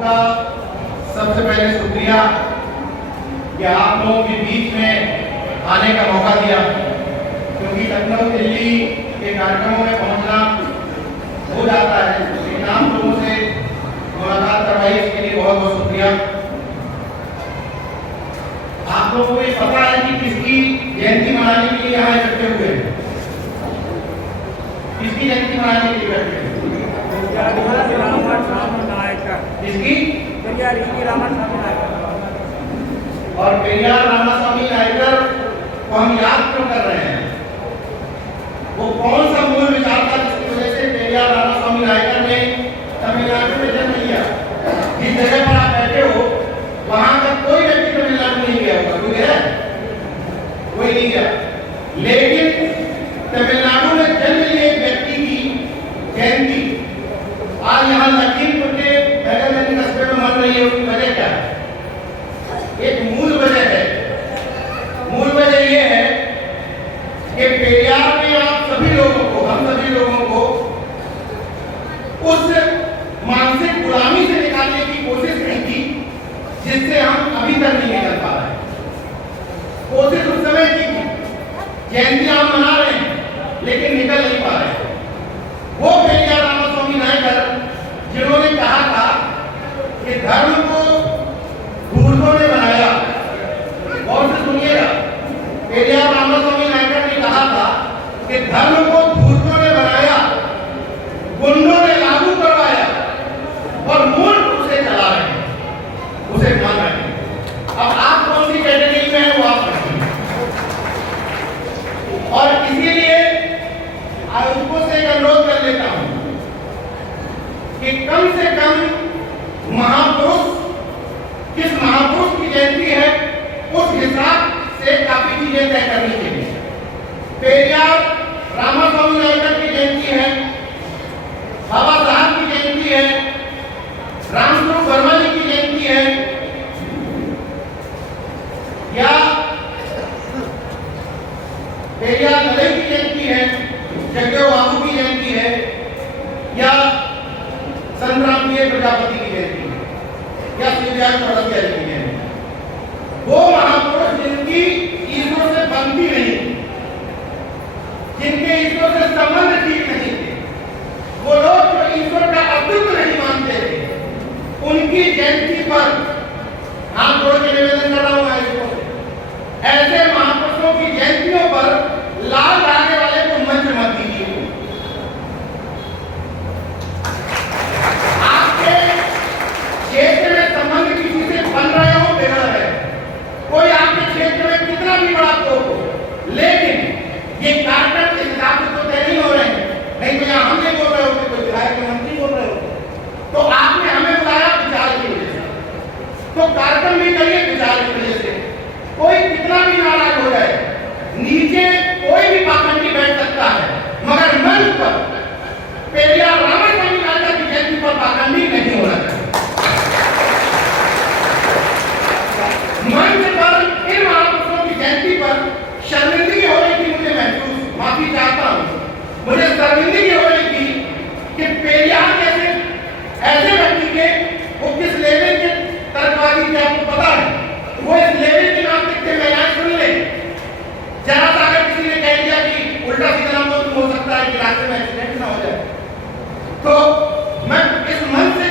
का सबसे पहले शुक्रिया कि आप लोगों के बीच में आने का मौका दिया, क्योंकि लखनऊ दिल्ली के कार्यक्रमों में पहुंचना हो जाता है, लेकिन आप लोगों से मुलाकात करवाई इसके लिए बहुत बहुत शुक्रिया। आप लोगों को ये पता है कि किसकी जयंती मनाने के लिए यहाँ इकट्ठे हुए हैं? किसकी जयंती मनाने के लिए इकट्ठे हुए? किसकी? और पेरियार रामास्वामी नायकर को हम याद क्यों कर रहे हैं? वो कौन सा मूल विचार था जिसकी वजह से पेरियार रामास्वामी नायकर ने तमिलनाडु में जन्म लिया? जिस जगह पर आप बैठे हो वहां का कोई व्यक्ति तमिलनाडु नहीं गया होगा, कोई है? कोई नहीं गया, लेकिन तमिलनाडु में जन्म लिए एक व्यक्ति की जयंती आज यहाँ लखीमपुर के बैगनगंज कस्बे में मन रही है। उसकी वजह क्या है? एक मूल वजह है। मूल वजह ये है कि पेरियार ने आप सभी लोगों को, हम सभी लोगों को उस मानसिक गुलामी से निकालने की कोशिश नहीं की जिससे हम अभी तक नहीं निकल पा रहे। कोशिश उस समय की जयंती हम मना रहे हैं लेकिन निकल नहीं पा रहे। वो पेरियार रामास्वामी नायकर जिन्होंने कहा था कि धर्म को धूर्तों ने बनाया, और से सुनिएगा, पेरियार रामास्वामी नायकर ने कहा था कि धर्म को धूर्तों ने बनाया, गुंडों ने लागू करवाया और मूर्ख उसे चला रहे हैं, उसे मान रहे हैं। अब आप कौन सी कैटेगरी में है वो आप समझिए। और इसीलिए उनको से एक अनुरोध कर लेता हूं कि कम से कम महापुरुष, किस महापुरुष की जयंती है उस हिसाब से काफी चीजें तय करनी चाहिए। पेरियार रामास्वामी नायकर की जयंती है, बाबा साहब की जयंती है, रामस्वरूप वर्मा जी की जयंती है, या पेरियार नलई की जयंती है, जगदेव बाबू की जयंती है, या संत रामप्रिय प्रजापति की जयंती है, या शिवदयाल चौरसिया जी की जयंती। वो महापुरुष जिनकी ईश्वर से बनती नहीं, जिनके ईश्वर से संबंध ठीक नहीं थे, वो लोग जो ईश्वर का अस्तित्व नहीं मानते थे, उनकी जयंती पर हाथ जोड़ के निवेदन कर रहा हूं आयोजकों से, ऐसे महापुरुषों की जयंतियों पर लाल धागे वाले को मंच मत दीजिए। आपके क्षेत्र में संबंध किसी से बन रहे हो बिगड़ रहे, कोई आपके क्षेत्र में कितना भी बड़ा लोग हो, लेकिन ये कार्यक्रम के हिसाब से तो तय नहीं हो रहे हैं। नहीं तो यहाँ हम नहीं बोल रहे होते, कोई विधायक मंत्री बोल रहे होते, तो आपने हमें बुलाया विचार की वजह से, तो कार्यक्रम भी करिए विचार की वजह से। कोई कितना भी नाराज हो जाए, नीचे कोई भी पाखंडी बैठ सकता है, मगर मंच पर पेरियार रामास्वामी नायकर की जयंती पर पाखंडी नहीं होना चाहिए। मंच पर इन महापुरुषों की जयंती पर शर्मिंदगी हो रही थी, मुझे महसूस, माफी चाहता हूं, मुझे शर्मिंदगी हो रही थी कि पेरियार जैसे ऐसे व्यक्ति के वो किस लेवल के तर्कवादी थे आपको पता है। वो इस लेवल के नाम लिखते मैं यहाँ सुन ले, जरा सा अगर किसी ने कह दिया कि उल्टा सीधा नाम तो हो सकता है कि रास्ते में एक्सीडेंट ना हो जाए, तो मैं इस मंच से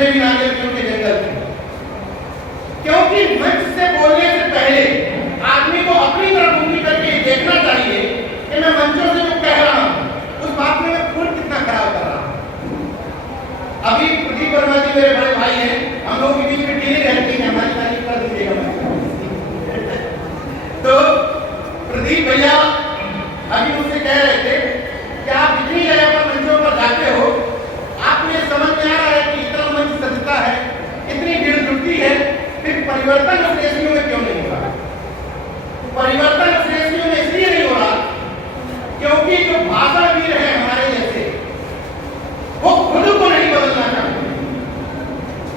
जितने भी नारियल के उनके जंगल थे। क्योंकि मंच से बोलने से पहले आदमी को अपनी तरफ उंगली करके देखना चाहिए कि मैं मंचों से जो कह रहा हूं उस बात में मैं खून कितना खराब कर रहा हूं। अभी प्रदीप वर्मा जी मेरे बड़े भाई हैं, हम लोगों के बीच में डीलिंग रहती है, हमारी तारीफ कर दीजिएगा। तो प्रदीप भैया अभी मुझसे कह रहे थे कि आप जितनी जगह पर मंचों पर जाते हो आपको ये समझ में आ रहा है कि इतना मंच सजता है, इतनी भीड़ जुटती है, फिर परिवर्तन उस रेशियो में क्यों नहीं हो रहा? परिवर्तन उस रेशियो में इसलिए नहीं हो रहा क्योंकि जो भाषणवीर हैं हमारे जैसे वो खुद को नहीं बदलना चाहते।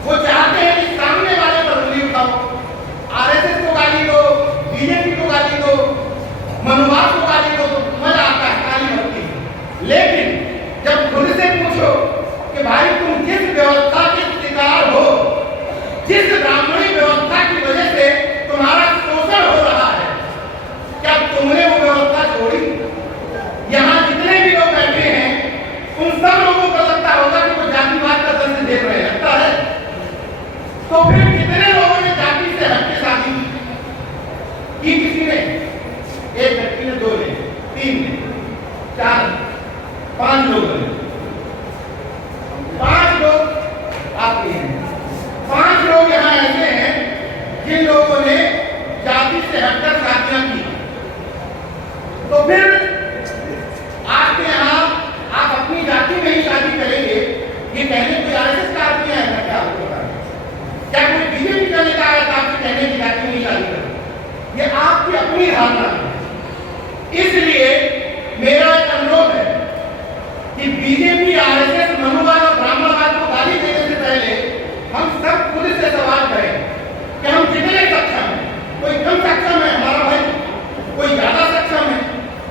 वो चाहते हैं कि सामने वाले पर उंगली उठाओ, आरएसएस को गाली दो, बीजेपी को गाली दो, मनुवाद को गाली दो, तो मजा आता है, ताली बनती है। लेकिन जब खुद से पूछो कि भाई तुम किस व्यवस्था के शिकार हो, जिस ब्राह्मणी व्यवस्था की वजह से तुम्हारा शोषण हो रहा है, क्या तुमने वो व्यवस्था छोड़ी? यहाँ जितने भी लोग बैठे हैं उन सब लोगों को लगता होगा कि वो जातिवाद का दर्द देख रहे हैं, लगता है। तो फिर कितने लोगों ने जाति से हटके शादी की? किसी ने? एक व्यक्ति ने, 2 ने, 3 ने, 4 ने, 5 लोग ने। 5 लोग आते हैं। 5 लोग यहाँ ऐसे हैं जिन लोगों ने जाति से हटकर शादियां की। तो फिर आपके यहाँ आप अपनी जाति में ही शादी करेंगे, ये कहने कोई आरएसएस का आदमी है क्या? आपको बता दें, क्या कोई बीजेपी का नेता है तो आपसे कहने की जाति में ही शादी करें? ये आपकी अपनी धारणा है। इसलिए मेरा एक अनुरोध है कि बीजेपी, आरएसएस, मनुवाद और ब्राह्मणवाद को गाली देने से पहले हम सब खुद से सवाल करें कि हम कितने सक्षम हैं। कोई कम सक्षम है हमारा भाई, कोई ज्यादा सक्षम है,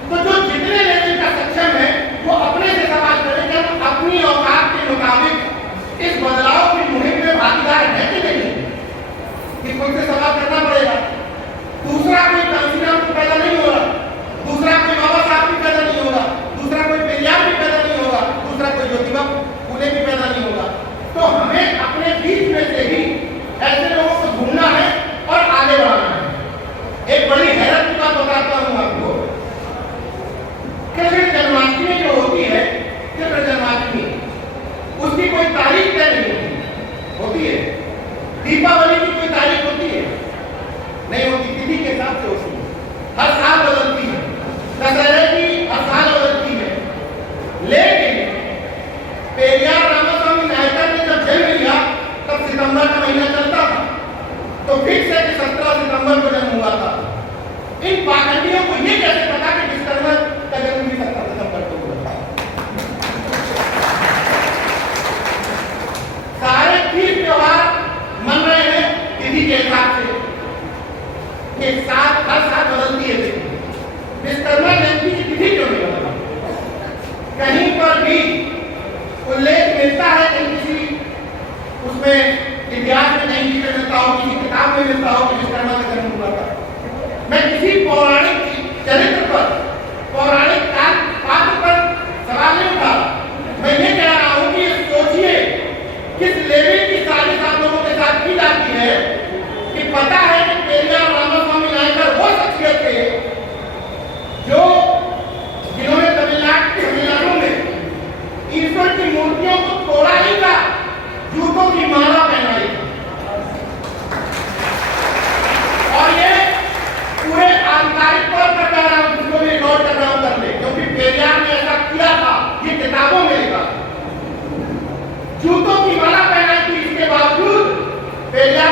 तो जो जितने लेवल का सक्षम है वो अपने से सवाल करें कि हम अपनी औकात के मुताबिक इस बदलाव की मुहिम में भागीदार है कि नहीं। कि खुद से सवाल करना पड़ेगा। दूसरा कोई कांसीराम तो पैदा नहीं हो रहा, दूसरा कोई बाबा साहब भी पैदा नहीं होगा, दूसरा कोई पेरियार भी पैदा नहीं होगा, दूसरा कोई ज्योतिबा फूले भी पैदा नहीं होगा। तो हमें अपने बीच में से ही ऐसे लोगों को ढूंढना है और आगे बढ़ाना है। एक बड़ी हैरत की बात बताता हूं आपको। कृष्ण जन्माष्टमी जो होती है, कृष्ण जन्माष्टमी, उसकी कोई तारीख तय नहीं होती है। दीपावली की कोई तारीख होती है? नहीं होती, तिथि के हिसाब से होती है, हर साल बदलती है। दशहरे की हर साल बदलती है। लेकिन पेरियार रामास्वामी नायकर ने जब जन्म लिया तब सितंबर का महीना चलता था, तो फिक्स है कि 17 सितंबर को जन्म हुआ था। इन पाखंडियों को ये कैसे पता कि विश्वकर्मा का जन्म भी 17 सितंबर को हुआ था? सारे तीज त्योहार मन रहे हैं तिथि के हिसाब से, एक साथ हर साल बदलती है तिथि। विश्वकर्मा जयंती की तिथि क्यों नहीं बदलती? कहीं पर भी उल्लेख मिलता है कि किसी उसमें इतिहास में कहीं जिक्र मिलता हो, किसी किताब में मिलता हो कि विश्वकर्मा का जन्म हुआ था? मैं किसी पौराणिक चरित्र पर, पौराणिक पात्र पर सवाल नहीं उठा। मैं ये कह रहा हूं कि सोचिए किस लेवल की साजिश आप लोगों के साथ की जाती है कि पता है कि पेरियार रामास्वामी नायकर वो शख्सियत थे जो जिन्होंने तमिलनाडु में ईश्वर की मूर्तियों को तोड़ा ही था, जूतों की माला पहनाई थी। और ये पूरे आधिकारिक तौर पर कह रहा हूं, जिसको भी रिकॉर्ड कर रहा हूं कर ले, क्योंकि पेरियार ने ऐसा किया था, ये किताबों में लिखा। जूतों की माला पहनाई थी, इसके बावजूद पेरियार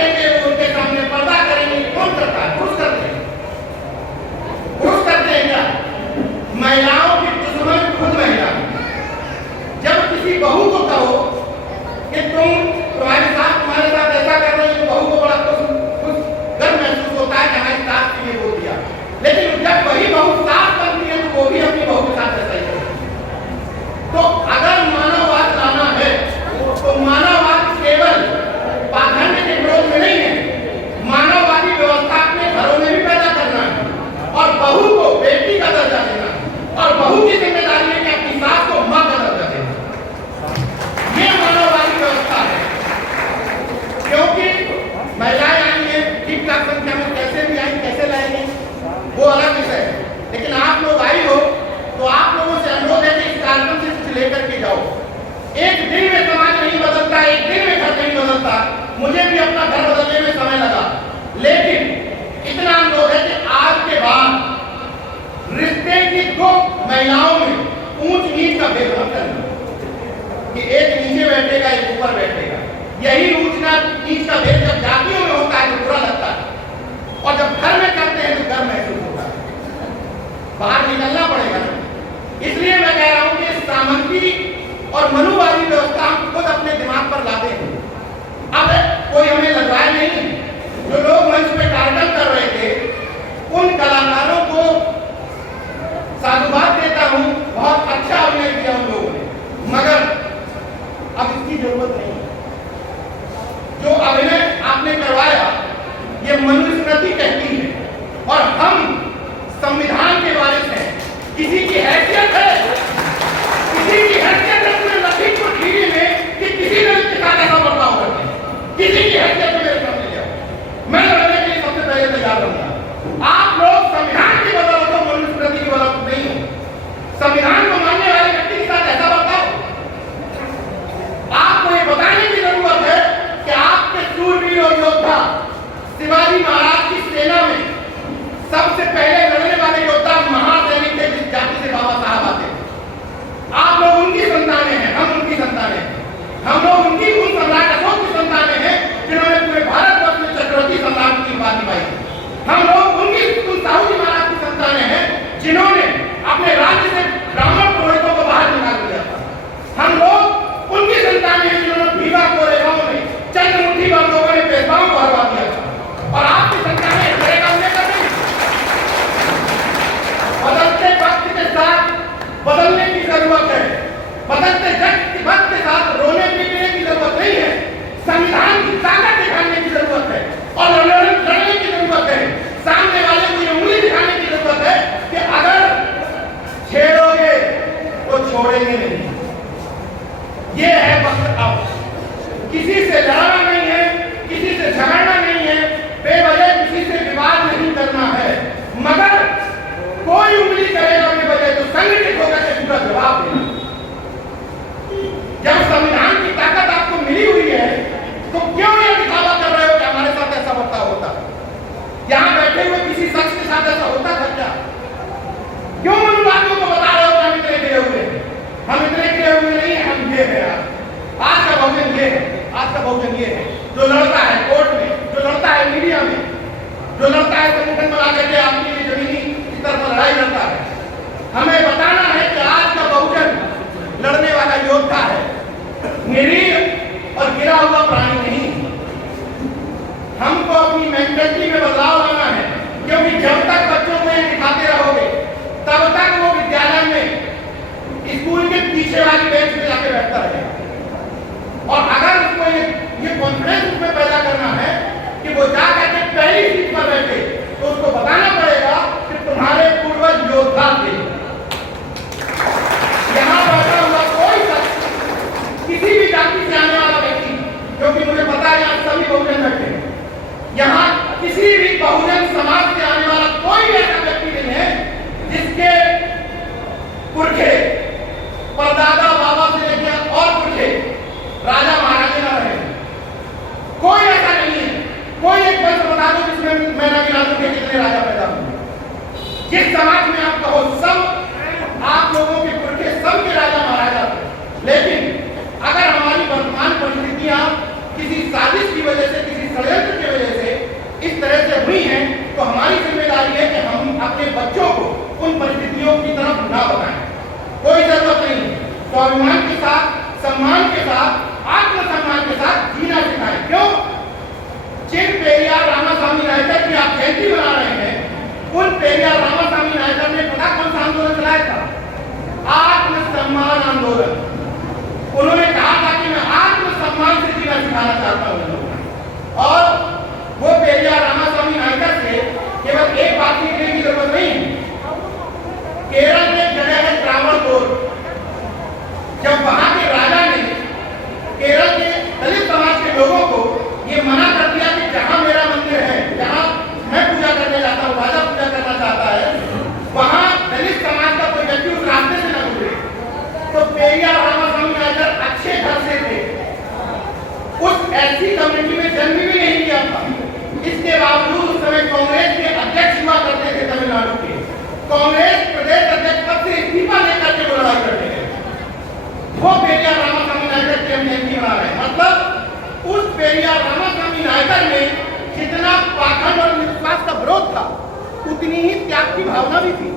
हटेंगे, वो उनके सामने पर्दा करेंगे। कौन करता है? पुरुष करते हैं। पुरुष करते हैं क्या? महिलाओं की दुश्मन खुद महिला। जब किसी बहू को कहो कि तुम्हारे साथ ऐसा कर रहे हो, तो बहू को बड़ा कुछ गर्व महसूस होता है कि हमारी सास के लिए वो दिया। लेकिन जब वही बहू सास बनती है तो वो भी अपनी बहू के साथ ऐसा ही करती। तो अगर मानववाद लाना है तो मानववाद केवल पाखंड के विरोध में नहीं है, मानववादी व्यवस्था अपने घरों में भी पैदा करना है और बहू को बेटी का दर्जा देना है और बहू की जिम्मेदारी है कि अपनी सास को मां का दर्जा देना। ये मानववादी व्यवस्था है। क्योंकि महिलाएं आई हैं, ठीक ठाक संख्या में, कैसे भी आई, कैसे लाएंगे वो अलग विषय है। लेकिन आप लोग आई हो तो आप लोगों से अनुरोध है कि इस कार्यक्रम से कुछ लेकर के जाओ। एक दिन में समाज नहीं बदलता, एक दिन में घर नहीं बदलता। मुझे भी अपना घर बदलने में समय लगा, लेकिन इतना अनुरोध है कि आज के बाद रिश्ते की दो महिलाओं में ऊंच नीच का भेदभाव करना, कि एक नीचे बैठेगा एक ऊपर बैठेगा। यही ऊंच नीच का भेद जब जातियों में होता है तो बुरा लगता है, और जब घर में करते हैं तो गर्व महसूस होता है। बाहर निकलना पड़ेगा ना। इसलिए मैं कह रहा हूं कि सामंती और मनुवादी व्यवस्था हम खुद अपने दिमाग पर लाते हैं। अब कोई हमें लगवाए नहीं। जो लोग मंच पे कार्यक्रम कर रहे थे उन कलाकारों को साधुवाद देता हूं, बहुत अच्छा अभिनय किया उन लोगों ने, मगर अब इसकी जरूरत नहीं है। जो अभिनय आपने करवाया ये मनुस्मृति कहती है और हम संविधान के वारिस हैं। किसी की हैसियत है, किसी की हैसियत है पूरे लखीमपुर खीरी में कि किसी ने उसके साथ ऐसा बर्ताव करते हैं। किसी की हैसियत में मेरे सामने जाओ, मैं लड़ने के लिए सबसे पहले तैयार रहूंगा। आप लोग संविधान की बदौलत हो, मनुस्मृति की बदौलत नहीं हो। संविधान को मानने वाले व्यक्ति के साथ ऐसा बर्ताव, आपको ये बताने की जरूरत है कि आपके शूरवीर और योद्धा शिवाजी महाराज की सेना में सबसे पहले लड़ने वाले योद्धा महासैनिक थे, जिस जाति से बाबा साहब आते थे। आप लोग उनकी संतानें हैं, हम उनकी संतानें हैं। हम लोग उनकी उन सम्राट अशोक की संतानें हैं जिन्होंने पूरे भारतवर्ष में चक्रवर्ती सम्राट की उपाधि पाई। हम लोग उनकी उन साहू जी महाराज की संतानें हैं जिन्होंने अपने राज्य से ब्राह्मण पुरोहितों को बाहर निकाल दिया था। हम लोग उनकी संतानें हैं जिन्होंने भीमा कोरेगांव में चंद मुट्ठी भर लोगों ने भेदभाव को हरवा दिया था। और आपकी संतानें इस तरह काम नहीं करती। बदलते वक्त के साथ बदलने की जरूरत है, बदलते वक्त के साथ रोने पीटने की जरूरत नहीं है। संविधान की ताकत दिखाने की जरूरत है और लड़ने की जरूरत है। सामने वाले को ये उंगली दिखाने की जरूरत है कि अगर छेड़ोगे तो छोड़ेंगे नहीं। ये है वक्त। अब किसी से लड़ना नहीं है, किसी से झगड़ना नहीं है, बेवजह किसी से विवाद नहीं करना है, मगर कोई उंगली करेगा बेवजह तो संगठित होकर के पूरा जवाब देना। जब संविधान की ताकत आपको मिली हुई है तो क्यों ये दिखावा कर रहे हो कि हमारे साथ ऐसा बर्ताव होता है? यहां बैठे हुए किसी शख्स के साथ ऐसा होता था क्या? क्यों उन बातों को बता रहे हो कि हम इतने गिरे हुए हैं? हम इतने गिरे हुए नहीं है, हम ये है। आज का बहुजन ये है, आज का बहुजन ये है जो लड़ता है कोर्ट में, जो लड़ता है मीडिया में, जो लड़ता है संगठन बना करके आपकी जमीनी की तरफ लड़ाई लड़ता है। हमें बताना है कि आज का बहुजन लड़ने वाला योद्धा है, निरीह और गिरा हुआ प्राणी नहीं। हमको अपनी मेंटालिटी में बदलाव लाना है, क्योंकि जब तक बच्चों को ये दिखाते रहोगे तब तक वो विद्यालय में स्कूल के पीछे वाली बेंच पे जाके बैठता रहेगा। और अगर उसको ये कॉन्फिडेंस उसमें पैदा करना है कि वो जाकर के पहली सीट पर बैठे, तो उसको बताना पड़ेगा कि तुम्हारे पूर्वज योद्धा थे। यहाँ बैठा हुआ कोई शख्स, किसी भी जाति से आने वाला व्यक्ति, क्योंकि मुझे पता है यहाँ सभी बहुजन बैठे हैं, यहाँ किसी भी बहुजन समाज से आने वाला कोई ऐसा व्यक्ति नहीं है जिसके पुरखे परदादा बाबा से लेकर और पुरखे राजा महाराजे ना रहे। कोई ऐसा नहीं है। कोई एक वंश बता दो जिसमें मैं ना गिना दूं कि कितने राजा पैदा हुए। जिस समाज में आप कहो सब आप लोगों के पुरखे सब के राजा महाराजा थे। लेकिन अगर हमारी वर्तमान परिस्थितियां किसी साजिश की वजह से, किसी षड्यंत्र साथ आत्मसम्मान के साथ जीना सिखाएं। क्यों? जिन पेरियार रामास्वामी नायकर की आप जयंती मना रहे हैं, उन पेरियार रामास्वामी नायकर ने पता कौन सा आंदोलन चलाया था? आत्मसम्मान आंदोलन। उन्होंने कहा था कि मैं आत्मसम्मान से जीना सिखाना चाहता हूं। और वो पेरियार रामास्वामी नायकर से केवल एक बात सीखने की जरूरत नहीं। केरल में जगह है त्रावणकोर। जब वहां के राजा ने केरल के दलित समाज के लोगों को ये मना कर दिया कि जहां मेरा मंदिर है, जहां मैं पूजा करने जाता हूं, राजा पूजा करना चाहता है, वहां दलित समाज का कोई व्यक्ति उस रास्ते से न गुजरे, तो पेरियार रामास्वामी नायकर अच्छे घर से थे, उस ऐसी कम्युनिटी में जन्म भी नहीं लिया था। इसके बावजूद उस समय कांग्रेस के अध्यक्ष हुआ करते थे तमिलनाडु के। कांग्रेस प्रदेश अध्यक्ष पद से इस्तीफा लेकर के वो लड़ाई करते थे। वो पेरियार रामास्वामी नायकर की हम जयंती मना रहे हैं। मतलब उस पेरियार रामास्वामी नायकर में जितना पाखंड और विश्वास का विरोध था, उतनी ही त्याग की भावना भी थी।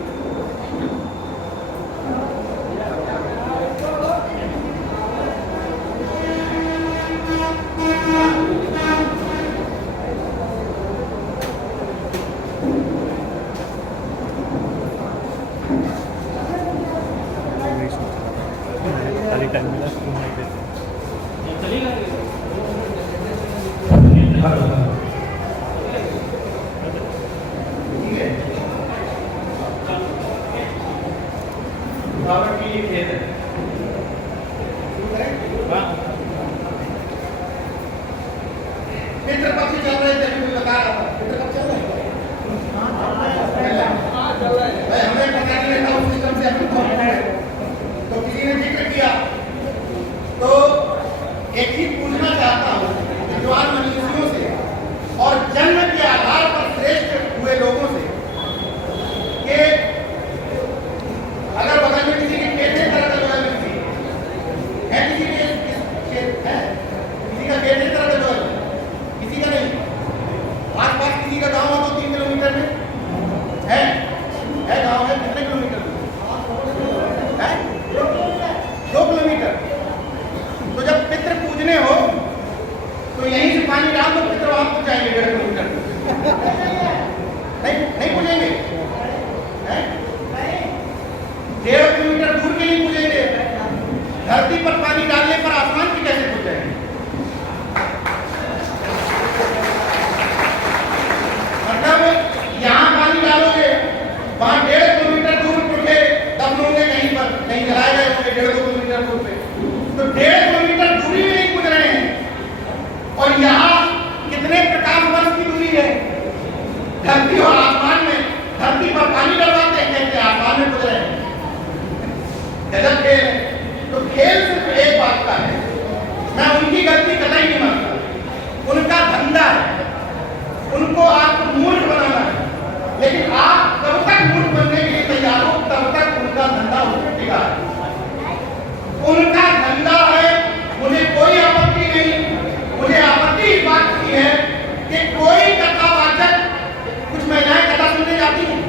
टाइम मिला पितृपक्ष चल रहे थे, अभी बता रहा था। पितृपक्ष चल रहे हमें पता नहीं था उस सिस्टम से तो किसी ने जिक्र किया, तो एक चीज पूछना चाहता हूँ विद्वान मनीषियों से और जन्म के आधार पर श्रेष्ठ हुए लोगों से कि अगर बगल में किसी के खेत है, तरह के बगल में किसी है, किसी के खेत है, किसी का खेत है तरह के बगल में, किसी का नहीं, आस पास किसी का गाँव हो तो 3 किलोमीटर में है गाँव है, कितने किलोमीटर में है? 2 किलोमीटर। तो जब पितृ पूजने हो तो यहीं से पानी डाल दो, पितृ वहां पहुंच जाएंगे 1.5 किलोमीटर। नहीं पूजेंगे, 1.5 किलोमीटर दूर के नहीं पूजेंगे। धरती पर पानी डालने पर आसमान की कैसे पूछ जाएंगे? मतलब यहाँ पानी डालोगे, वहां 1.5 किलोमीटर दूर पूछे तब लोग कहीं पर कहीं जलाए गए होंगे 1.5 किलोमीटर दूर पे, तो 1.5 किलोमीटर दूरी में नहीं पूछ रहे हैं। और यहाँ कितने प्रकाश वर्ष की दूरी है धरती और आसमान में? धरती पर पानी डलवाते हैं, कहते हैं आसमान में पूछ रहे हैं। गजब खेल है। तो खेल सिर्फ एक बात का है, मैं उनकी गलती कतई नहीं मानता, उनका धंधा है, उनको आपको मूर्ख बनाना है, लेकिन आप जब तक मूर्ख बनने के लिए तैयार हो तब तक उनका धंधा उसमें टिका है। उनका धंधा है, मुझे कोई आपत्ति नहीं। मुझे आपत्ति इस बात की है कि कोई कथावाचक, कुछ महिलाएं कथा सुनने जाती हैं,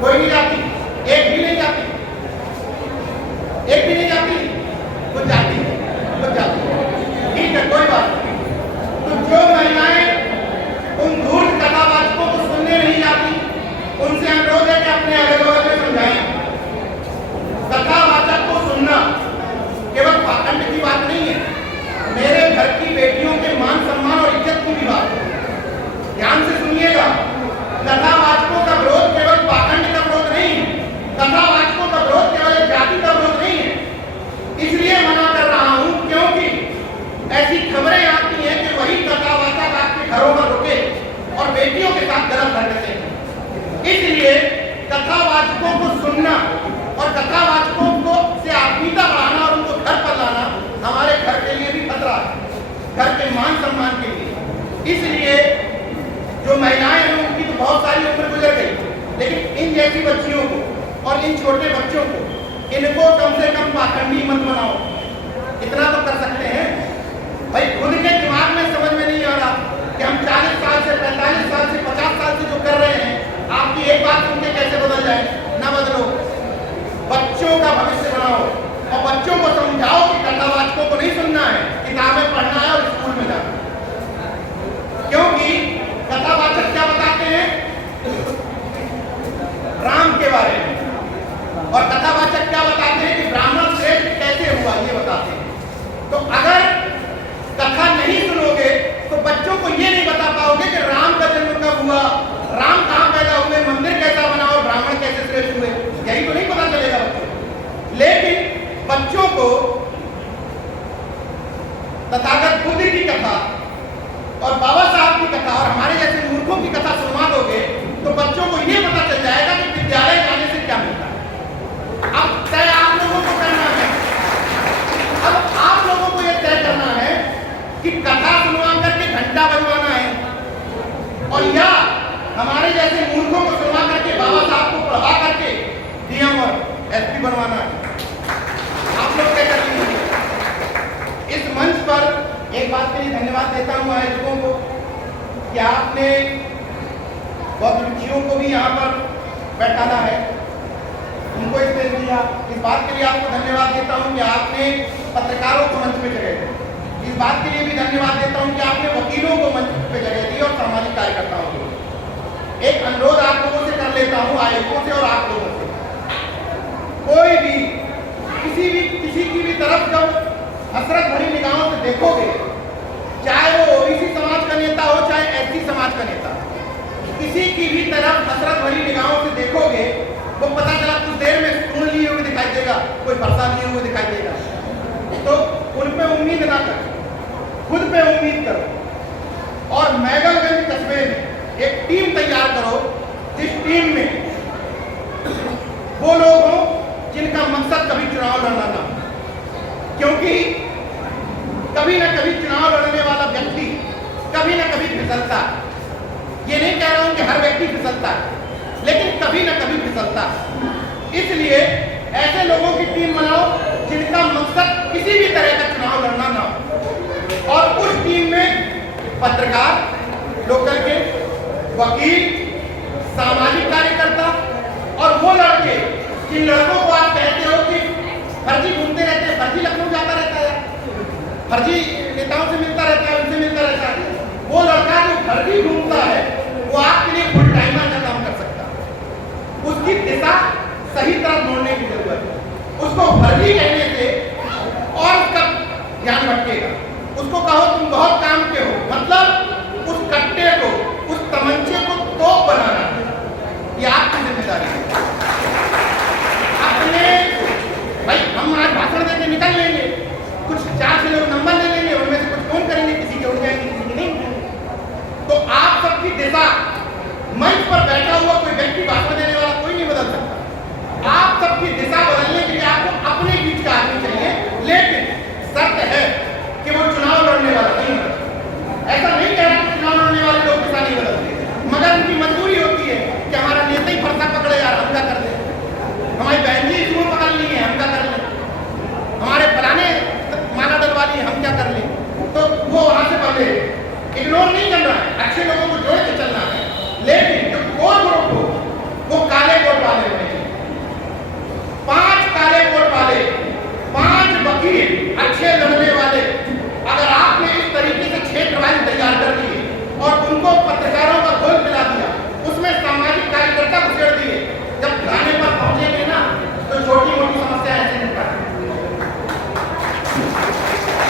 कोई नहीं जाती, एक भी नहीं जाती, एक भी नहीं जाती, कुछ जाती है, कुछ जाती है, ठीक है, कोई बात नहीं। तो जो महिलाएं उन धूर्त कथावाचकों को सुनने नहीं जाती, उनसे अनुरोध है कि अपने अगल बगल में समझाएं। कथावाचक को सुनना केवल पाखंड की बात नहीं है, मेरे घर की बेटियों के मान सम्मान और इज्जत की भी बात है। ध्यान से सुनिएगा, कथावाचकों का विरोध केवल पाखंड का विरोध नहीं है, कथावाचकों का विरोध केवल जाति का विरोध नहीं है। इसलिए मना कर रहा हूं क्योंकि ऐसी खबरें आती हैं कि वही कथावाचक आपके घरों में रुके और बेटियों के साथ गलत हरकतें हैं। इसलिए कथावाचकों को सुनना और कथावाचकों को से आत्मीयता बढ़ाना और उनको घर पर लाना हमारे घर के लिए भी खतरा है, घर के मान सम्मान के लिए। इसलिए जो महिलाएं हैं उनकी तो बहुत सारी उम्र गुजर गई, लेकिन इन जैसी बच्चियों को और इन छोटे बच्चों को, इनको कम से कम पाखंडी मत बनाओ। इतना तो कर सकते हैं भाई। खुद के दिमाग में समझ में नहीं आ रहा कि हम 40 साल से 45 साल से 50 साल से जो कर रहे हैं, आपकी एक बात सुन के कैसे बदल जाए? ना बदलो, बच्चों का भविष्य बनाओ और बच्चों को समझाओ कि कथावाचकों को नहीं सुनना है, किताबें पढ़ना है और स्कूल में जाना है। क्योंकि कथावाचक क्या बताते हैं? राम के बारे में, और कथावाचक क्या बताते हैं कि ब्राह्मण श्रेष्ठ कैसे हुआ, ये बताते हैं। तो अगर कथा नहीं सुनोगे तो बच्चों को ये नहीं बता पाओगे कि राम का जन्म कब हुआ, राम कहाँ पैदा हुए, मंदिर कैसा बना और ब्राह्मण कैसे श्रेष्ठ हुए, यही तो नहीं पता चलेगा बच्चों को। लेकिन बच्चों को तथागत बुद्ध की कथा और बाबा साहब की कथा और हमारे जैसे मूर्खों की कथा सुनवा दोगे तो बच्चों को ये पता चल जाएगा कि विद्यालय जाने से क्या मिलता है। अब तय आप लोगों को करना है, अब आप लोगों को यह तय करना है कि कथा सुनवा करके घंटा बजवाना है और या हमारे जैसे मूर्खों को सुनवा करके बाबा साहब को पढ़ा करके डीएम और एसपी बनवाना है। आप लोग क्या करेंगे? इस मंच पर एक बात के लिए धन्यवाद देता हूं आयोजकों को कि आपने बहुत रुचियों को भी यहाँ पर बैठाना है, उनको स्पेस दिया। इस बात के लिए आपको धन्यवाद देता हूँ कि आपने पत्रकारों को मंच पे जगह दी। इस बात के लिए भी धन्यवाद देता हूँ कि आपने वकीलों को मंच पे जगह दी और सामाजिक कार्यकर्ताओं को। एक अनुरोध आप लोगों से कर लेता हूँ, आयोजकों से और आप लोगों से, कोई भी किसी की भी तरफ जब हसरत भरी निगाहों से देखोगे, चाहे वो ओबीसी समाज का नेता हो चाहे एसटी समाज का नेता, किसी की भी तरफ हसरत भरी निगाहों से देखोगे, वो पता चला कुछ देर में स्पून लिए हुए दिखाई देगा, कोई फरसा लिए हुए दिखाई देगा। तो उन पे उम्मीद ना करो, खुद पे उम्मीद करो और मैगलगंज कस्बे में एक टीम तैयार करो जिस टीम में वो लोग हों जिनका मकसद कभी चुनाव लड़ना ना हो। क्योंकि कभी ना कभी चुनाव लड़ने वाला व्यक्ति कभी ना कभी फिसलता है। ये नहीं कह रहा हूं कि हर व्यक्ति फिसलता है, लेकिन कभी ना कभी फिसलता है। इसलिए ऐसे लोगों की टीम बनाओ जिनका मकसद किसी भी तरह का चुनाव लड़ना ना हो, और उस टीम में पत्रकार, लोकल के वकील, सामाजिक कार्यकर्ता और वो लड़के जिन लड़कों को आप कहते हो कि फर्जी घूमते रहते हैं, फर्जी लखनऊ जाता रहता है, फर्जी नेताओं से मिलता रहता है, उनसे मिलता रहता है, वो लड़का जो फर्जी घूमता है वो आपके लिए फुल टाइमर का काम कर सकता है। उसकी दिशा सही तरफ मोड़ने की जरूरत है। उसको फर्जी कहने से और उसका ध्यान भटकेगा। उसको कहो तुम बहुत काम के हो, मतलब उस कट्टे को, उस तमंचे को तोप बनाना है, ये आपकी जिम्मेदारी है। अपने भाई हम आज भाषण देके निकल लेंगे, कुछ 4 लोग नंबर ले लेंगे, उनमें से कुछ फोन करेंगे, किसी के उड़ जाएंगे, किसी के नहीं उड़ेंगे। तो आप सबकी दिशा, मंच पर बैठा हुआ कोई व्यक्ति, भाषण देने वाला कोई नहीं बदल सकता। आप सबकी दिशा बदलने के लिए आपको अपने बीच का आदमी चाहिए, लेकिन शर्त है कि वो चुनाव लड़ने वाला नहीं है। ऐसा नहीं कह रहा कि चुनाव लड़ने वाले लोग दिशा नहीं बदलते, मगर उनकी मजबूरी होती है कि हमारा नेता ही फरसा पकड़े यार, हम क्या कर दे, हमारी बहन जी इसमें पकड़ ली है, हम क्या कर लें, हमारे फलाने माना दल वाली हम क्या कर लें। तो वो वहां से पहले इग्नोर नहीं करना है, अच्छे लोगों को जोड़ के चलना है, लेकिन जो कोर ग्रुप हो वो काले कोट वाले होने चाहिए। 5 काले कोट वाले, 5 वकील अच्छे लड़ने वाले, अगर आपने इस तरीके से क्षेत्र वाइज तैयार कर लिए और उनको पत्रकारों का घोल पिला दिया, उसमें सामाजिक कार्यकर्ता घुसेड़ दिए, जब थाने पर पहुंचेंगे ना तो छोटी मोटी समस्या ऐसे निपटा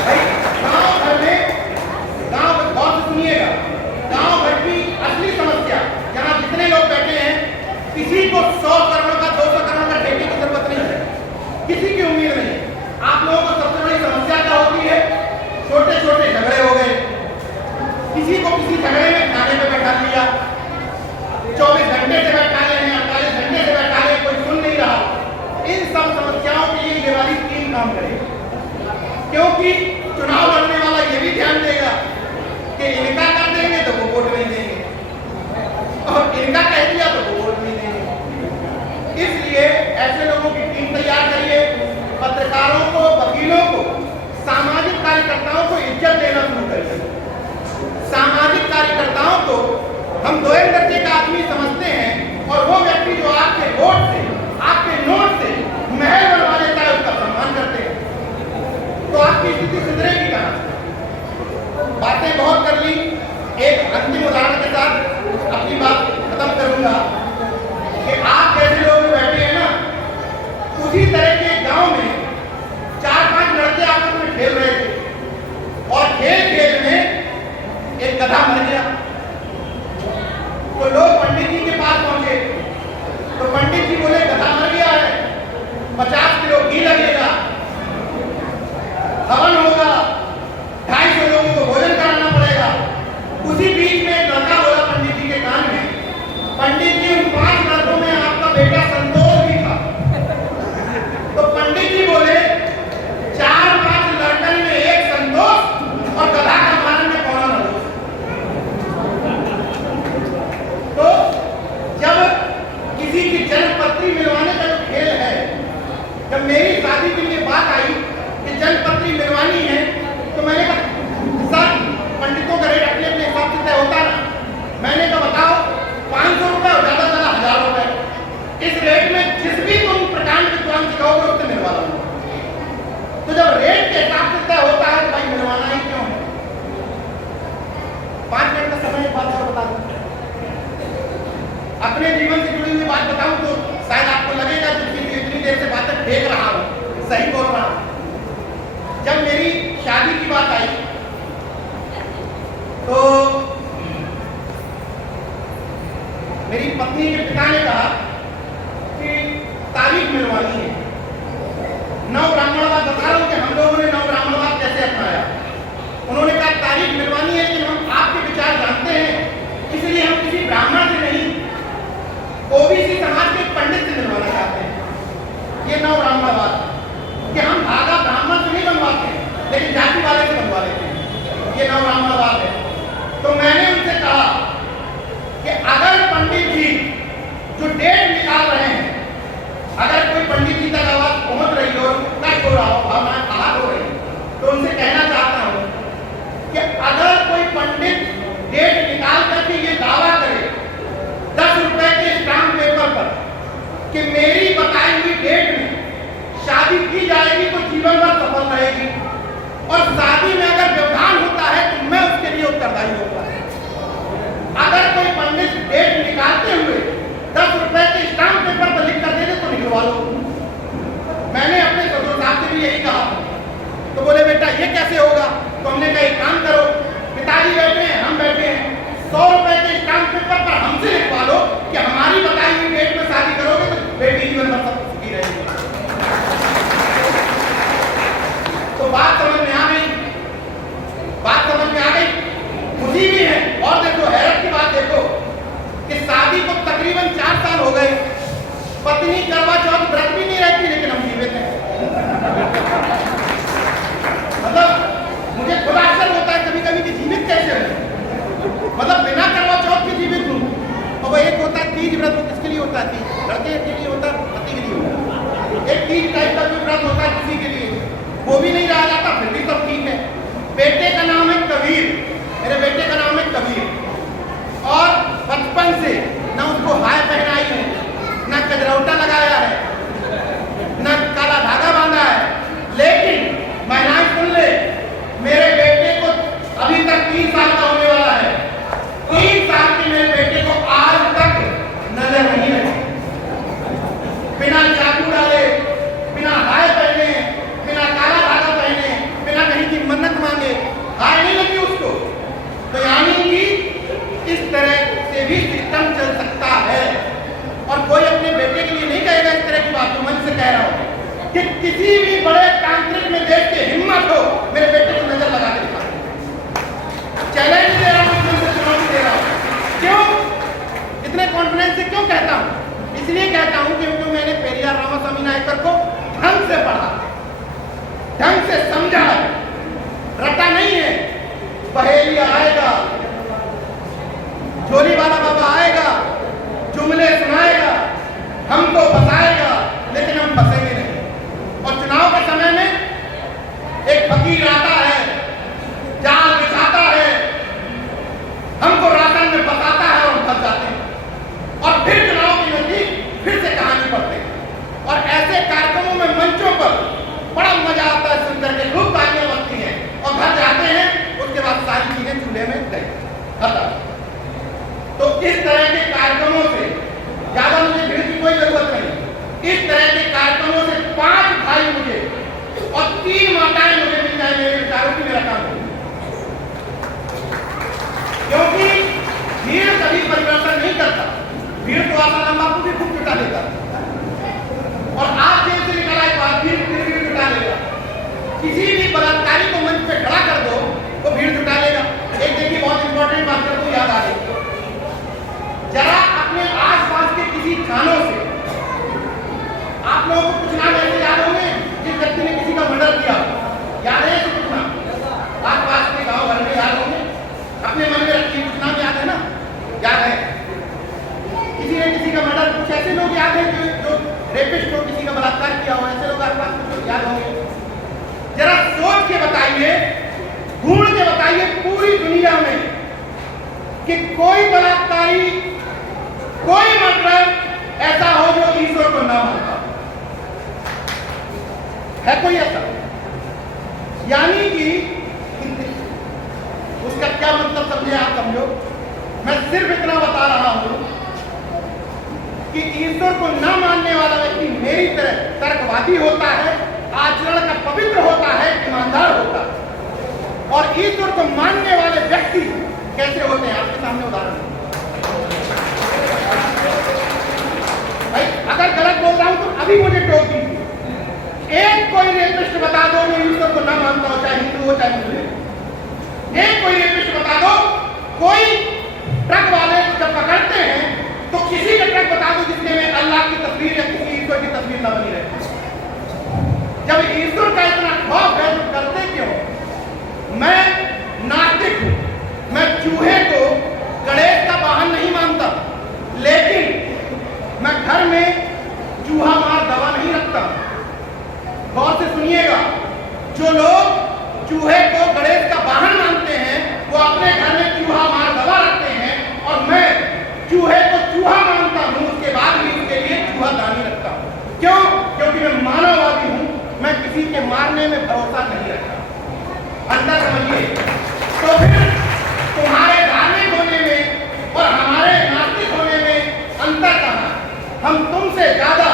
भाई। गांव भर में, गांव बहुत सुनिएगा, गांव भर की असली समस्या, जहां जितने लोग बैठे हैं, किसी को 100 करोड़ का 200 करोड़ का ठेके की जरूरत नहीं है, किसी की उम्मीद नहीं है। आप लोगों को सबसे बड़ी समस्या क्या होती है? छोटे छोटे झगड़े हो गए, किसी को किसी झगड़े में थाने पे बैठा लिया, 24 घंटे से बैठा ले, 48 घंटे से बैठा ले, कोई सुन नहीं रहा। इन सब समस्याओं के लिए ये वाली टीम काम करेगी, क्योंकि चुनाव लड़ने वाला ये भी ध्यान देगा कि इनका कर देंगे तो वो वोट नहीं देंगे, और इनका कह दिया तो वो वोट नहीं देंगे। इसलिए ऐसे लोगों की टीम तैयार करिए, पत्रकारों को, वकीलों को, सामाजिक कार्यकर्ताओं को इज्जत देना शुरू करिए। सामाजिक कार्यकर्ताओं को हम 2 दर्जे का आदमी समझते हैं, और वो व्यक्ति जो आपके वोट से, आपके नोट से महल बनवा लेता है, उसका सम्मान करते हैं। एक अंतिम उदाहरण के साथ अपनी बात खत्म करूंगा कि आप जैसे लोग बैठे हैं ना, उसी तरह के गांव में 4-5 लड़के आपस में खेल रहे थे और खेल में एक गधा मर गया। तो लोग पंडित जी के पास पहुंचे, तो पंडित जी बोले गधा मर गया है, 50 किलो घी लगेगा, हवन होगा, 250 लोगों को भोजन कराना पड़ेगा। उसी बीच में एक लड़का बोला पंडित जी के कान में, पंडित जी उन 5 लड़कों में आपका बेटा संतोष भी था। तो पंडित जी बोले 4-5 लड़कन में एक संतोष और गधा का मारने में कौन ना दोष। तो जब किसी की जन्मपत्री मिलवाने का जो खेल है, जब मेरी शादी के लिए बात आई कि जन्मपत्री मिलवानी है, तो मैंने कहा सर पंडितों का रेट अपने अपने हिसाब से तय होता ना। मैंने कहा बताओ 500 रुपये और ज़्यादा ज़्यादा 1000 रुपये, इस रेट में जिस भी तुम प्रकांड विद्वान सिखाओगे उससे मिलवा लो। तो जब रेट के हिसाब से तय होता है तो भाई मिलवाना ही क्यों है। 5 मिनट का समय एक बात और बता दूं, अपने जीवन से जुड़ी हुई बात बताऊं तो शायद आपको लगेगा कि इतनी देर से बातें फेंक रहा हूं, सही बोल रहा हूं। जब मेरी शादी की बात आई तो मेरी पत्नी के पिता ने कहा कि तारीख मिलवानी है। 9 ब्राह्मणवाद बता रहा हूं कि हम लोगों ने 9 ब्राह्मणवाद कैसे अपनाया। उन्होंने कहा तारीख मिलवानी है, लेकिन हम आपके विचार जानते हैं, इसलिए हम किसी ब्राह्मण से नहीं ओबीसी समाज के पंडित से मिलवाना चाहते हैं। ये 9 ब्राह्मणवाद कि हम धागा ब्राह्मण से नहीं बनवाते, लेकिन जाति वाले से बनवा लेते हैं, ये 9 ब्राह्मणवाद है। तो मैंने उनसे कहा कि अगर पंडित जी जो डेट निकाल रहे हैं, अगर कोई पंडित जी तक आवाज पहुंच रही हो, नहीं हो रहा हो, भावनाएं बाहर हो रही, तो उनसे कहना चाहता हूं कि अगर कोई पंडित डेट निकाल करके ये दावा करे 10 रुपए के स्टाम्प पेपर पर कि मेरी बताई हुई डेट में शादी की जाएगी तो जीवन भर सफल रहेगी, और शादी में अगर व्यवधान होता है तो मैं उसके लिए उत्तरदायी होगा। अगर कोई पंडित डेट निकालते हुए 10 रुपए के स्टाम्प पेपर पर लिख कर दे दे तो निकलवा लो। मैंने अपने ससुर साहब से भी यही कहा, तो बोले बेटा ये कैसे होगा। तो हमने कहा एक काम करो, पिताजी बैठे हैं, हम बैठे हैं, 100 रुपए के स्टाम्प पेपर पर हमसे लिखवा लो कि हमारी बताई हुई डेट में शादी करोगे तो बेटी जीवन भर सब सुखी रहेगी। तो बात समझ में आ गई, बात समझ में आ गई, खुशी भी है। और देखो हैरत की बात देखो कि शादी को तकरीबन 4 साल हो गए, पत्नी करवा चौथ व्रत भी नहीं रहती, लेकिन हम जीवित हैं। मतलब मुझे खुद आश्चर्य होता है कभी कभी कि जीवित कैसे है, मतलब बिना करवा चौथ के जीवित हूँ। और वो एक होता है तीज व्रत, किसके लिए होता है? तीज लड़के के लिए होता है, पति के लिए होता है। एक तीज टाइप का जो व्रत होता है किसी के लिए, वो भी नहीं रहा जाता, फिर भी सब ठीक है। बेटे का नाम है कबीर, मेरे बेटे का नाम है कबीर, और बचपन से ना उसको हाय पहनाई है, ना गजरौटा लगाया है, ना काला धागा बांधा है। लेकिन महिलाएं सुन ले, मेरे बेटे को अभी तक 3 साल का होने वाला है, 3 साल के मेरे बेटे को आज तक नजर नहीं है, बिना चाकू डाले, बिना हाय पहने, बिना काला धागा पहने, बिना कहीं की मन्नत मांगे, हाय नहीं लगी उसको। तो यानी कि इस तरह से भी सिस्टम चल सकता है। और कोई अपने बेटे के लिए नहीं कहेगा इस तरह की बात, तो मन से कह रहा हूं कि किसी भी बड़े तांत्रिक में देख के हिम्मत हो मेरे बेटे को नजर लगा के दिखा। चैलेंज दे रहा हूं, चुनौती दे रहा हूं। क्यों इतने कॉन्फिडेंस से क्यों कहता हूं? इसलिए कहता हूं क्योंकि मैंने पेरियार रामास्वामी नायकर को ढंग से पढ़ा, ढंग से समझा, रटा नहीं है। पहेलिया आएगा, झोली वाला बाबा आएगा, जुमले सुनाएगा, हमको बताएगा, लेकिन हम फंसेंगे नहीं। और चुनाव का समय कि कोई बलात्कारी, कोई मर्डर ऐसा हो जो ईश्वर को ना मानता है कोई ऐसा? यानी कि उसका क्या मतलब समझे आप, समझो। मैं सिर्फ इतना बता रहा हूं कि ईश्वर को न मानने वाला व्यक्ति मेरी तरह तर्कवादी होता है, आचरण का पवित्र होता है, ईमानदार होता है। और ईश्वर को मानने वाले व्यक्ति कैसे होते हैं, आपके सामने उदाहरण भाई। अगर गलत बोल रहा हूं तो अभी मुझे टोक दीजिए। एक कोई रेपिस्ट बता दो जो ईश्वर को न मानता हो, चाहे हिंदू हो चाहे मुस्लिम। एक कोई रेपिस्ट बता दो। कोई ट्रक वाले जब पकड़ते हैं तो किसी का ट्रक बता दो जिसके में अल्लाह की तस्वीर या किसी ईश्वर की तस्वीर न बनी रहे। जब ईश्वर का इतना खौफ है तो करते क्यों? मैं नास्तिक हूं, मैं चूहे को गणेश का वाहन नहीं मानता, लेकिन मैं घर में चूहा मार दवा नहीं रखता। गौर से सुनिएगा, जो लोग चूहे को गणेश का वाहन मानते हैं वो अपने घर में चूहा मार दवा रखते हैं, और मैं चूहे को चूहा मानता हूं, उसके बाद भी उसके लिए चूहा दानी रखता हूं। क्यों? क्योंकि मैं मानववादी हूं, मैं किसी के मारने में भरोसा नहीं रखता। अंदर समझिए। तो फिर तुम्हारे धार्मिक होने में और हमारे नास्तिक होने में अंतर कहां? हम तुमसे ज्यादा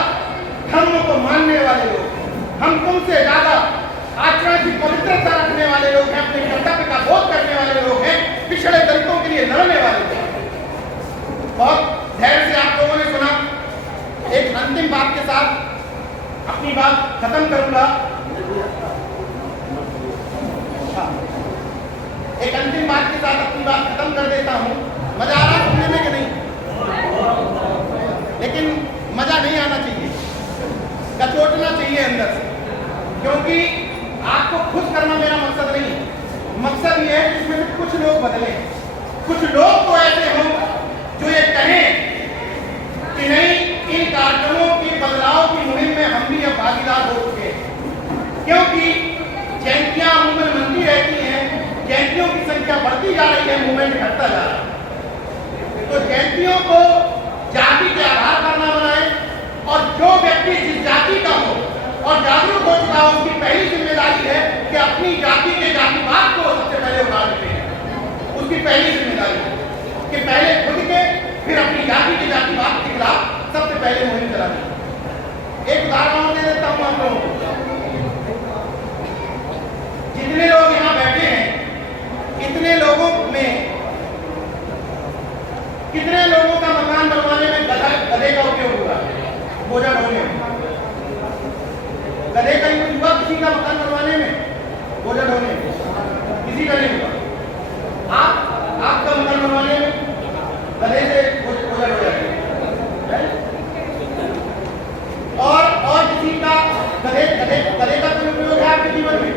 धर्म को मानने वाले लोग, हम तुमसे ज्यादा आचरण की पवित्रता रखने वाले लोग हैं, अपने कर्तव्य का बोध करने वाले लोग हैं, पिछड़े दलितों के लिए लड़ने वाले लोग हैं। बहुत धैर्य से आप लोगों ने सुना। एक अंतिम बात के साथ अपनी बात खत्म करूंगा। एक अंतिम बात के साथ अपनी बात खत्म कर देता हूं। मजा आ रहा सुनने में कि नहीं? लेकिन मजा नहीं आना चाहिए, कचोटना चाहिए अंदर से, क्योंकि आपको खुश करना मेरा मकसद नहीं है। मकसद ये है कि इसमें कुछ लोग बदले, कुछ लोग तो ऐसे हों जो ये कहें कि नहीं, इन कार्यक्रमों के बदलाव की मुहिम में हम भी अब भागीदार हो चुके हैं। क्योंकि जयंतियां अमूमन बनती रहती हैं, जयंतियों की संख्या बढ़ती जा रही है, मूवमेंट घटता जा रहा है। तो जयंतियों को जाति के आधार पर न बनाए, और जो व्यक्ति जिस जाति का हो और जागरूक हो चुका हो, उसकी पहली जिम्मेदारी है कि अपनी जाति के जातिवाद को सबसे पहले उतार दें। उसकी पहली जिम्मेदारी है कि पहले खुद के, फिर अपनी जाति के जातिवाद के खिलाफ सबसे पहले मुहिम चलानी। एक उदाहरण दे देता हूं आप लोगों को। जितने लोग यहाँ बैठे हैं, इतने लोगों में कितने लोगों का मकान बनवाने में गधे का उपयोग हुआ? बोझा ढोने में गधे का यूज हुआ? किसी का मकान बनवाने में? बोझा ढोने में? किसी का नहीं हुआ। आपका मकान बनवाने में गधे से बोझा ढो जाते हैं, और किसी का गधे का कोई उपयोग है आपके जीवन में?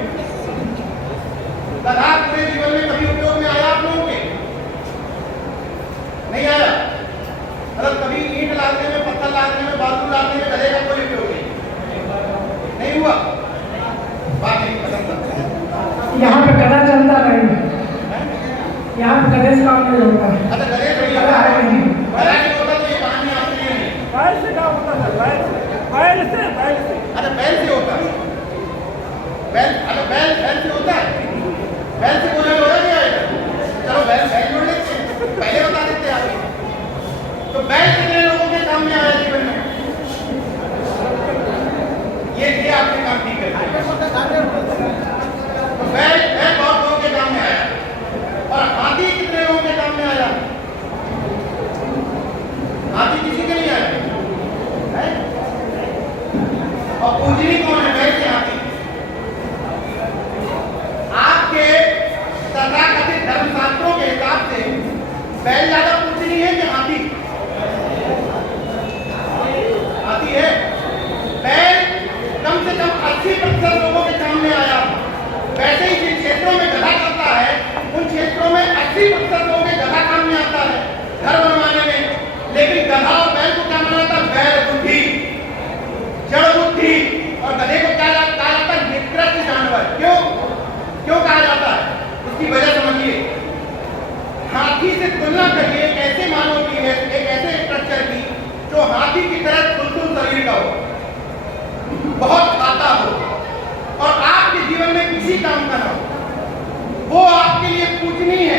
गधा पूरे जीवन में कभी उपयोग में आया आप लोगों के? नहीं आया। मतलब कभी ईंट लादने में, पत्थर लादने में, बालू लादने में गधे का कोई उपयोग नहीं हुआ। बात नहीं पसंद। यहाँ पे गधा चलता नहीं, यहाँ पे गधे से काम नहीं होता। अच्छा, गधे से नहीं होता तो ये कहानी आपके लिए नहीं। बैल से क्या होता है? बैल से अच्छा, बैल से होता है। बैल से होता है। बैल से बोझा ढोया गया है। चलो बैल जोड़ लेते हैं, पहले बता देते हैं आप। तो बैल कितने लोगों के काम में आया जीवन में? ये आपके काम ठीक है। तो बैल बहुत लोगों के काम में आया। और हाथी कितने लोगों के काम में आया? हाथी किसी के नहीं आया है? और पूजनी कौन है? बैल के हाथी। आपके तथाकथित धर्मशास्त्रों के हिसाब से बैल ज्यादा पूजनीय है कि हाथी? हाथी है। बैल कम से कम 80% लोगों के काम में आया। वैसे ही जिन क्षेत्रों में गधा चलता है, उन क्षेत्रों में 80% लोगों के गधा काम में आता है घर बनवाने में। लेकिन गधा और बैल को क्या माना जाता है? बैल बुद्धि, जड़ बुद्धि, और गधे को क्या कहा जाता है? निकृष्ट जानवर। क्यों कहा जाता है? उसकी वजह समझिए। हाथी से तुलना कल्पना करिए एक ऐसे मानव की है, एक ऐसे स्ट्रक्चर की जो हाथी की तरह तुलतुल शरीर का हो, बहुत खाता हो और आपके जीवन में किसी काम का ना हो, वो आपके लिए पूजनीय है।